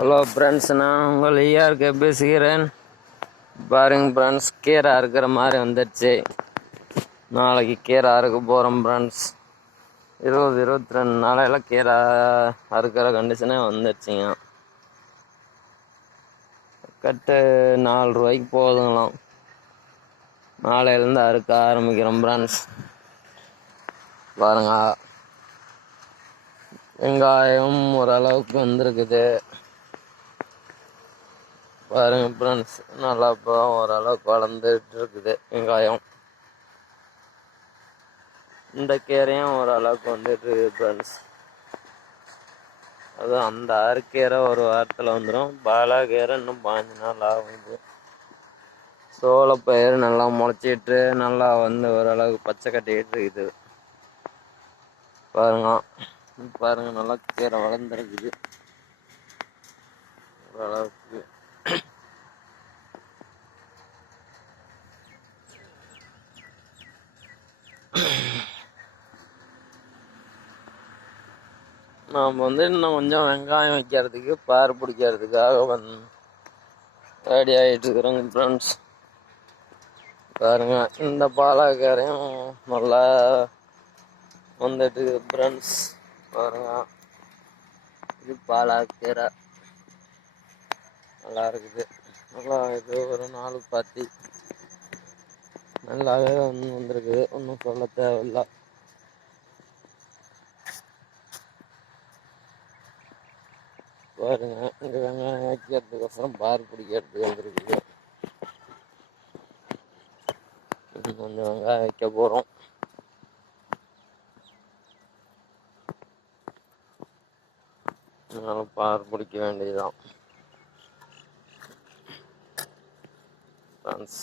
Hello friends, நான் உங்கள் ஐயாருக்கு பேசுகிறேன். பாருங்க ஃப்ரெண்ட்ஸ், கீரை அறுக்கிற மாதிரி வந்துடுச்சு. நாளைக்கு கீரை அறுக்க போகிறோம் ஃப்ரெண்ட்ஸ். 22 நாளையில் கீரை அறுக்கிற கண்டிஷனே வந்துடுச்சிங்க. கட்டு 4 ரூபாய்க்கு போகுதுங்களாம். நாளையிலேருந்து அறுக்க ஆரம்பிக்கிறோம் ஃப்ரெண்ட்ஸ். பாருங்க, வெங்காயம் ஓரளவுக்கு வந்திருக்குது. பாருங்க ஃப்ரெண்ட்ஸ், நல்லா இப்போ ஓரளவுக்கு வளர்ந்துட்டு இருக்குது வெங்காயம். இந்த கீரையும் ஓரளவுக்கு வந்துட்டு இருக்குது ஃப்ரெண்ட்ஸ். அது அந்த அரைக்கீரை ஒரு வாரத்தில் வந்துடும். பாலாக்கீரை இன்னும் 5 நாள் ஆகுது. சோளப்பயிறு நல்லா முளைச்சிட்டு நல்லா வந்து ஓரளவுக்கு பச்சை கட்டிக்கிட்டு இருக்குது. பாருங்க நல்லா கீரை வளர்ந்துருக்குது ஓரளவுக்கு. நாம் வந்து இன்னும் கொஞ்சம் வெங்காயம் வைக்கிறதுக்கு பார் பிடிக்கிறதுக்காக ரெடி ஆகிட்டு இருக்கிறோங்க ஃப்ரெண்ட்ஸ். பாருங்க, இந்த பாலாக்கீரையும் நல்லா வந்துட்டு ஃப்ரெண்ட்ஸ். பாருங்க, இது பாலாக்கீரை நல்லா இருக்குது. நல்லா இது ஒரு 4 பாத்தி நல்லாவே வந்துருக்குது. ஒன்றும் சொல்ல தேவையில்லை. பாருங்க, இந்த வெங்காயம் வைக்கிறதுக்கோசரம் பார் பிடிக்கிறதுக்கு வந்துருக்குது. கொஞ்சம் வெங்காயம் வைக்க போகிறோம். அதனால பார் பிடிக்க வேண்டியதுதான் ஃப்ரெண்ட்ஸ்.